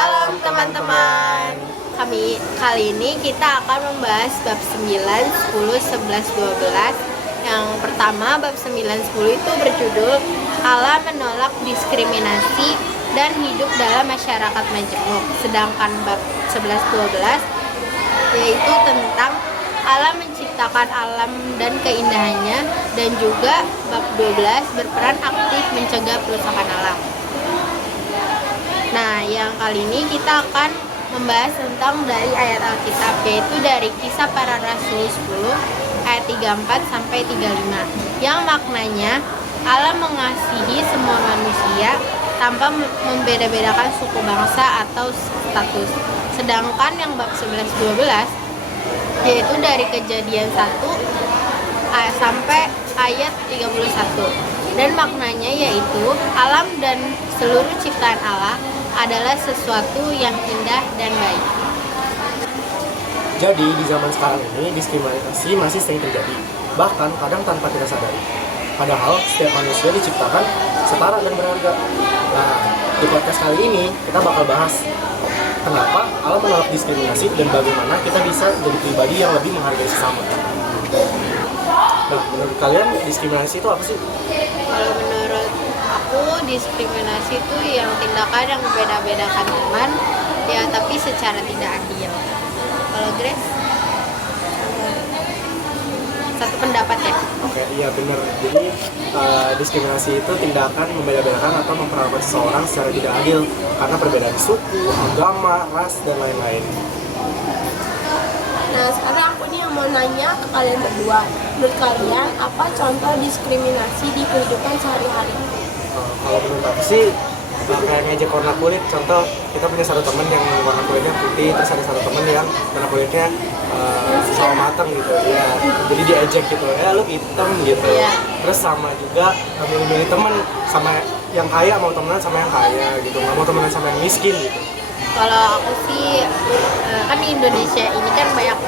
Shalom teman-teman. Kali ini kita akan membahas bab 9, 10, 11, 12. Yang pertama, bab 9, 10 itu berjudul Allah menolak diskriminasi dan hidup dalam masyarakat majemuk. Sedangkan bab 11, 12 yaitu tentang Allah menciptakan alam dan keindahannya, dan juga bab 12 berperan aktif mencegah perusakan alam. Nah, yang kali ini kita akan membahas tentang dari ayat Alkitab, yaitu dari Kisah Para Rasul 10 ayat 34 sampai 35, yang maknanya Allah mengasihi semua manusia tanpa membeda-bedakan suku, bangsa atau status. Sedangkan yang bab 11 12 yaitu dari Kejadian 1 sampai ayat 31, dan maknanya yaitu alam dan seluruh ciptaan Allah adalah sesuatu yang indah dan baik. Jadi di zaman sekarang ini diskriminasi masih sering terjadi, bahkan kadang tanpa kita sadari. Padahal setiap manusia diciptakan setara dan berharga. Nah, di podcast kali ini kita bakal bahas kenapa Allah menolak diskriminasi dan bagaimana kita bisa jadi pribadi yang lebih menghargai sesama. Nah, menurut kalian diskriminasi itu apa sih? Kalau menurut aku, diskriminasi itu yang tindakan yang membeda-bedakan teman, ya tapi secara tidak adil. Kalau Grace, satu pendapat ya? Oke, iya benar. Jadi diskriminasi itu tindakan membeda-bedakan atau memperlakukan seseorang secara tidak adil karena perbedaan suku, agama, ras, dan lain-lain. Nah, sekarang aku nih yang mau nanya ke kalian berdua. Menurut kalian, apa contoh diskriminasi di kehidupan sehari-hari? Kalau menurut aku sih kayak ngejek warna kulit. Contoh, kita punya satu teman yang warna kulitnya putih, terus ada satu teman yang warna kulitnya sawo mateng gitu ya, jadi diejek gitu, ya lu hitam gitu. Terus sama juga milih-milih teman, sama yang kaya mau temenan sama yang kaya gitu, nggak mau temenan sama yang miskin gitu. Kalau aku sih, kan di Indonesia ini kan banyak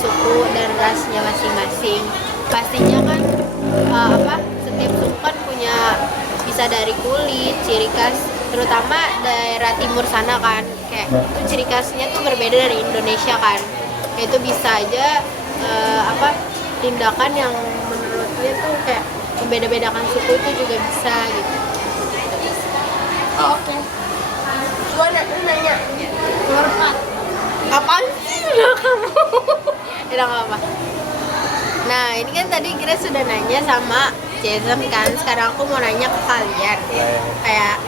suku dan rasnya masing-masing. Pastinya kan setiap suku kan punya, bisa dari kulit, ciri khas, terutama daerah timur sana kan, kayak itu ciri khasnya tuh berbeda dari Indonesia kan. Itu bisa aja tindakan yang menurutnya tuh kayak membeda-bedakan suku itu juga bisa gitu. Oh, oke. Gua nanya. Hormat. Apaan sih udah kamu? Udah nggak apa. Nah, ini kan tadi Grace sudah nanya sama Jason kan. Sekarang aku mau nanya ke kalian. Kayak,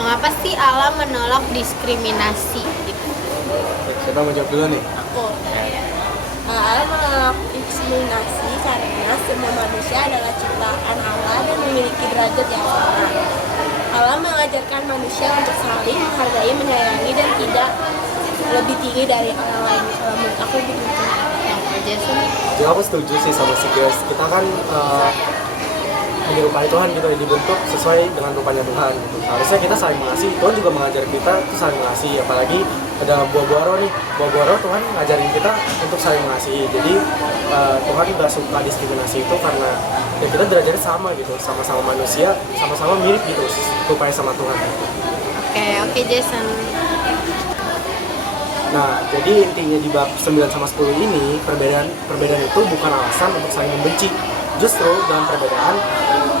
mengapa sih Allah menolak diskriminasi gitu? Siapa mau jawab dulu nih? Aku. Allah menolak diskriminasi karena semua manusia adalah ciptaan Allah dan memiliki derajat yang sama. Allah mengajarkan manusia untuk saling menghargai, menyayangi, dan tidak lebih tinggi dari orang lain. Kalau menurut aku begitu. Jason? Ya aku setuju sih sama si Grace. Kita kan menyerupai Tuhan gitu, dibentuk sesuai dengan rupanya Tuhan gitu. Harusnya kita saling mengasihi. Tuhan juga mengajar kita untuk saling mengasihi, apalagi dalam buah roh nih. Buah roh Tuhan ngajarin kita untuk saling mengasihi. Jadi Tuhan nggak suka diskriminasi itu karena ya kita derajatnya sama gitu, sama-sama manusia, sama-sama mirip gitu, rupanya sama Tuhan. Oke, Jason. Nah, jadi intinya di bab 9 sama 10 ini, perbedaan itu bukan alasan untuk saling membenci. Justru dalam perbedaan,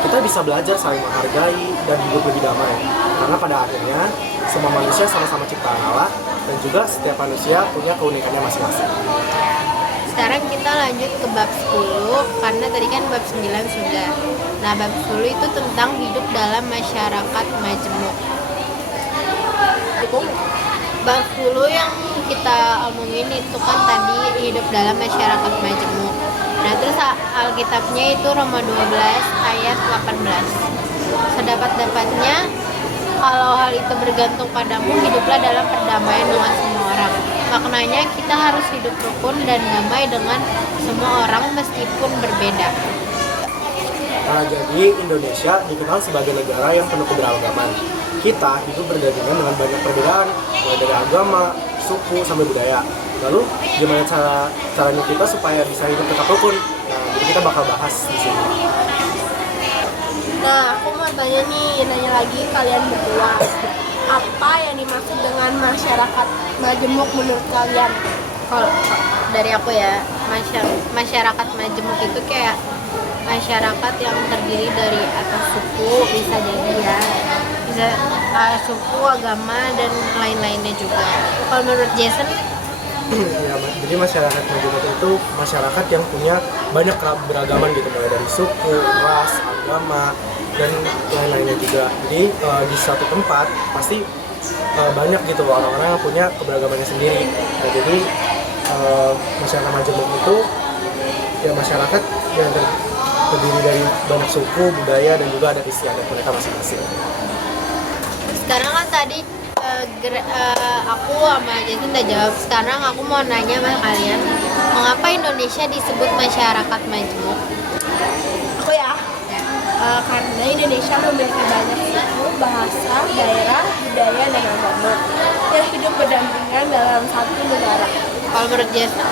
kita bisa belajar saling menghargai dan hidup lebih damai. Karena pada akhirnya, semua manusia sama-sama ciptaan Allah, dan juga setiap manusia punya keunikannya masing-masing. Sekarang kita lanjut ke bab 10, karena tadi kan bab 9 sudah. Nah, bab 10 itu tentang hidup dalam masyarakat majemuk. Bab 10 yang kita omongin itu kan tadi hidup dalam masyarakat majemuk. Nah, terus Alkitabnya itu Roma 12 ayat 18. Sedapat-dapatnya, kalau hal itu bergantung padamu, hiduplah dalam perdamaian dengan semua orang. Maknanya kita harus hidup rukun dan damai dengan semua orang meskipun berbeda. Nah, jadi Indonesia dikenal sebagai negara yang penuh keberagaman. Kita hidup berdampingan dengan banyak perbedaan, mulai dari agama, suku, sampai budaya. Lalu, gimana caranya kita supaya bisa hidup tetap rukun? Nah, jadi kita bakal bahas di sini. Nah, aku mau nanya lagi kalian berdua. Apa yang masyarakat majemuk menurut kalian? Kalau dari aku ya, masyarakat majemuk itu kayak masyarakat yang terdiri dari atas suku, bisa jadi ya, bisa suku, agama, dan lain-lainnya juga. Kalau menurut Jason? Ya, jadi masyarakat majemuk itu masyarakat yang punya banyak beragaman gitu, mulai dari suku, ras, agama, dan lain-lainnya juga. Jadi di suatu tempat pasti banyak gitu orang-orang yang punya keberagamannya sendiri. Nah, jadi masyarakat majemuk itu ya masyarakat yang terdiri dari banyak suku, budaya, dan juga adat istiadat mereka masing-masing. Sekarang kan tadi aku sama Jason udah jawab. Sekarang aku mau nanya sama kalian, mengapa Indonesia disebut masyarakat majemuk? Aku ya, karena Indonesia memiliki banyak suku, bahasa, daerah, budaya, dan agama yang hidup berdampingan dalam satu negara. Kalau menurut Jason?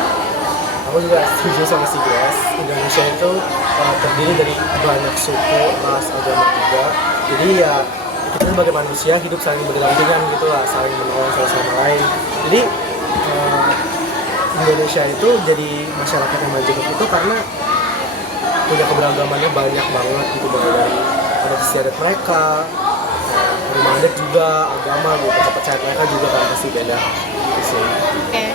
Aku juga setuju sama si Grace. Indonesia itu terdiri dari banyak suku, ras, agama juga. Jadi ya kita sebagai manusia hidup saling berdampingan gitu lah, saling menolong satu sama lain. Jadi Indonesia itu jadi masyarakat yang majemuk itu karena punya keberagamannya banyak banget gitu, mulai dari adat istiadat mereka, rumah adat juga, agama gitu, kepercayaan mereka juga kan pasti beda gitu sih. Oke.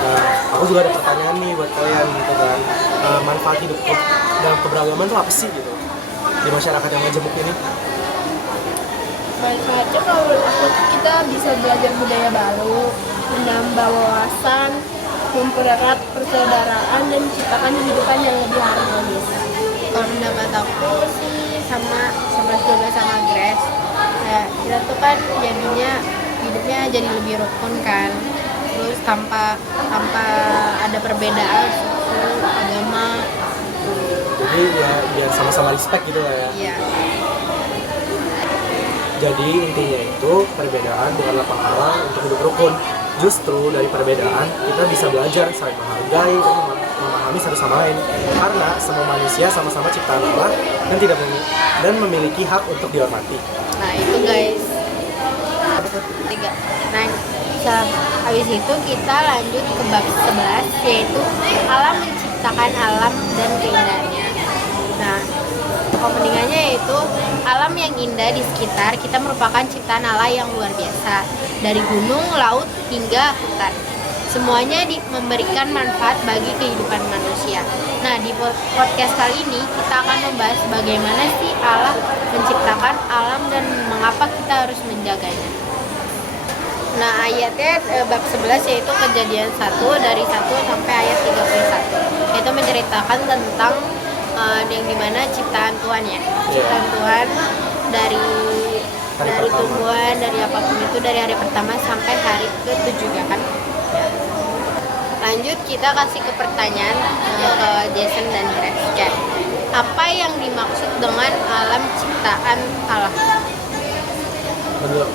Nah, aku juga ada pertanyaan nih buat kalian gitu kan, manfaat hidup dalam keberagaman itu apa sih gitu di masyarakat yang majemuk ini? Manfaatnya kalau menurut aku kita bisa belajar budaya baru, menambah wawasan, mempererat persaudaraan, dan menciptakan kehidupan yang lebih harmonis. Kalau pendapat aku sih sama juga sama Grace. Ya, kita tuh kan jadinya hidupnya jadi lebih rukun kan. Terus tanpa ada perbedaan suku, agama. Jadi ya biar sama-sama respect gitu lah ya. Iya. Jadi intinya itu perbedaan bukanlah penghalang untuk hidup rukun. Justru dari perbedaan kita bisa belajar saling menghargai dan memahami satu sama lain. Karena semua manusia sama-sama ciptaan Allah dan memiliki hak untuk dihormati. Nah itu guys. 3. Nah, habis itu kita lanjut ke bab 11, yaitu alam menciptakan alam dan keindahannya. Nah, openingannya yaitu alam yang indah di sekitar kita merupakan ciptaan Allah yang luar biasa, dari gunung, laut, hingga hutan. Semuanya memberikan manfaat bagi kehidupan manusia. Nah, di podcast kali ini kita akan membahas bagaimana sih Allah menciptakan alam dan mengapa kita harus menjaganya. Nah, ayatnya bab 11 yaitu Kejadian 1 dari 1 sampai ayat 31. Itu menceritakan tentang yang dimana ciptaan Tuhan ya. Ciptaan Tuhan dari tumbuhan, dari apapun itu, dari hari pertama sampai hari ke-7 kan. Lanjut kita kasih ke pertanyaan ke Jason dan Grace. Kayak, apa yang dimaksud dengan alam ciptaan Allah? Menurut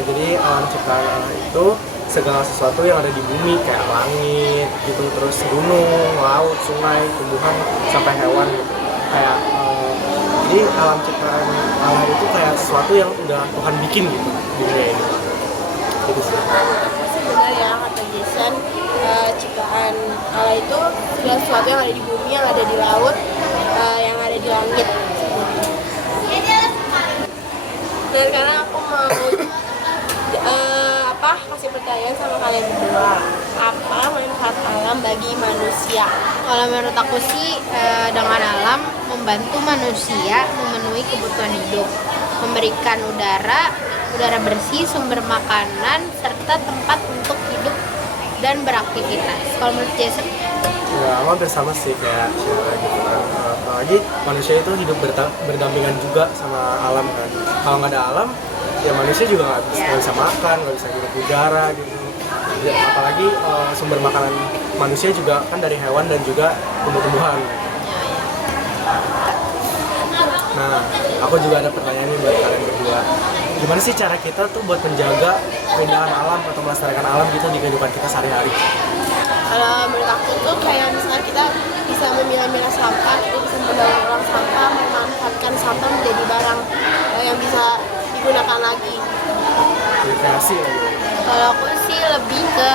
jadi alam ciptaan Allah itu segala sesuatu yang ada di bumi, kayak langit gitu, terus gunung, laut, sungai, tumbuhan, sampai hewan gitu. Kayak jadi alam ciptaan Allah itu kayak sesuatu yang udah Tuhan bikin gitu di dunia ini. Gitu sih. Sebenarnya kata Jason, ciptaan Allah itu segala sesuatu yang ada di bumi, yang ada di laut, yang ada di langit. Dan sekarang aku mau kasih pertanyaan sama kalian berdua, apa manfaat alam bagi manusia? Kalau menurut aku sih dengan alam membantu manusia memenuhi kebutuhan hidup, memberikan udara bersih, sumber makanan, serta tempat untuk hidup dan beraktivitas. Kalau menurut Jason? Ya, hampir sama sih kayak Syara gitu kan. Apalagi manusia itu hidup berdampingan juga sama alam kan. Kalau nggak ada alam, ya manusia juga nggak bisa makan, nggak bisa hidup udara gitu. Ya, apalagi sumber makanan manusia juga kan dari hewan dan juga tumbuh-tumbuhan. Nah, aku juga ada pertanyaan nih buat kalian berdua. Gimana sih cara kita tuh buat menjaga keindahan alam atau melestarikan alam gitu di kehidupan kita sehari-hari? Kalau menurut aku tuh kayak misalnya kita bisa memilah-milah sampah, kita bisa mendaur ulang sampah, memanfaatkan sampah menjadi barang yang bisa digunakan lagi. rekreasi lagi. Kalau aku sih lebih ke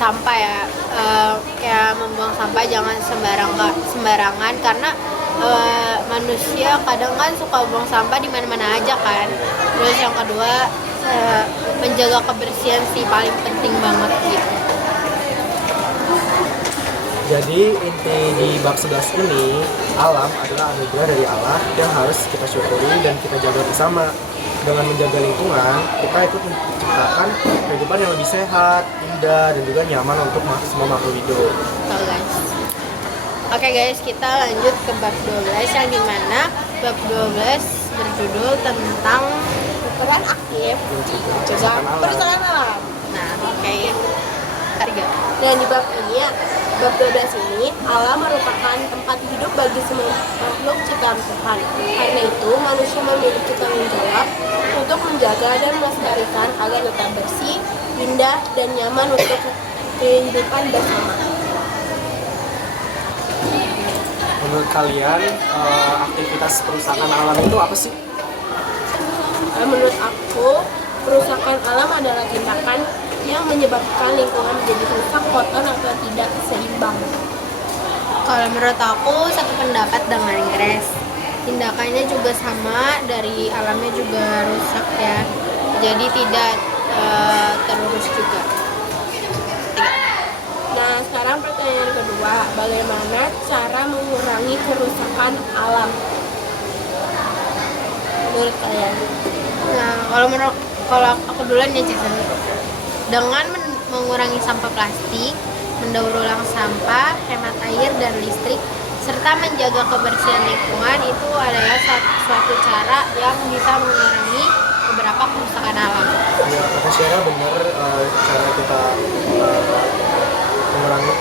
sampah ya, kayak membuang sampah jangan sembarangan karena manusia kadang kan suka buang sampah di mana-mana aja kan. Terus yang kedua menjaga kebersihan sih paling penting banget gitu. Jadi inti di bab 11 ini, alam adalah anugerah dari Allah yang harus kita syukuri dan kita jaga bersama. Dengan menjaga lingkungan, kita ikut menciptakan kehidupan yang lebih sehat, indah, dan juga nyaman untuk semua makhluk hidup. Betul guys. Oke guys, kita lanjut ke bab 12 yang dimana bab 12 berjudul tentang Peran aktif Menciptakan alam. perusahaan alam. nah oke. Harga. Dan di bab ini, bab 12 ini, alam merupakan tempat hidup bagi semua makhluk ciptaan Tuhan. Karena itu, manusia memiliki tanggung jawab untuk menjaga dan melestarikan agar tetap bersih, indah, dan nyaman untuk kehidupan bersama. Menurut kalian, aktivitas perusahaan alam itu apa sih? Menurut aku, perusahaan alam adalah tindakan yang menyebabkan lingkungan menjadi rusak, kotor, atau tidak seimbang. Kalau menurut aku satu pendapat dengan Grace. Tindakannya juga sama, dari alamnya juga rusak ya. Jadi tidak terurus juga. Nah, sekarang pertanyaan kedua, bagaimana cara mengurangi kerusakan alam? Menurut kalian? Nah, kalau aku duluan ya Jason. Dengan mengurangi sampah plastik, mendaur ulang sampah, hemat air dan listrik, serta menjaga kebersihan lingkungan itu adalah suatu cara yang bisa mengurangi beberapa kerusakan alam. Ya, kata Syara benar, cara kita mengurangi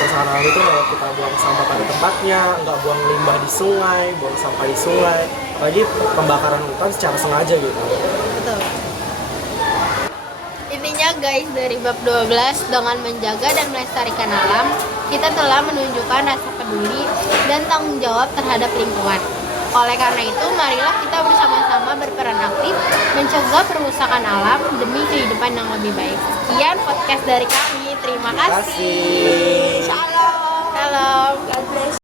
perusahaan alam itu kalau kita buang sampah pada tempatnya, nggak buang limbah di sungai, buang sampah di sungai, apalagi pembakaran hutan secara sengaja gitu. Betul. Intinya guys, dari bab 12 dengan menjaga dan melestarikan alam, kita telah menunjukkan rasa peduli dan tanggung jawab terhadap lingkungan. Oleh karena itu, marilah kita bersama-sama berperan aktif mencegah perusakan alam demi kehidupan yang lebih baik. Sekian podcast dari kami. Terima kasih. Kasih. Shalom. Shalom. God bless.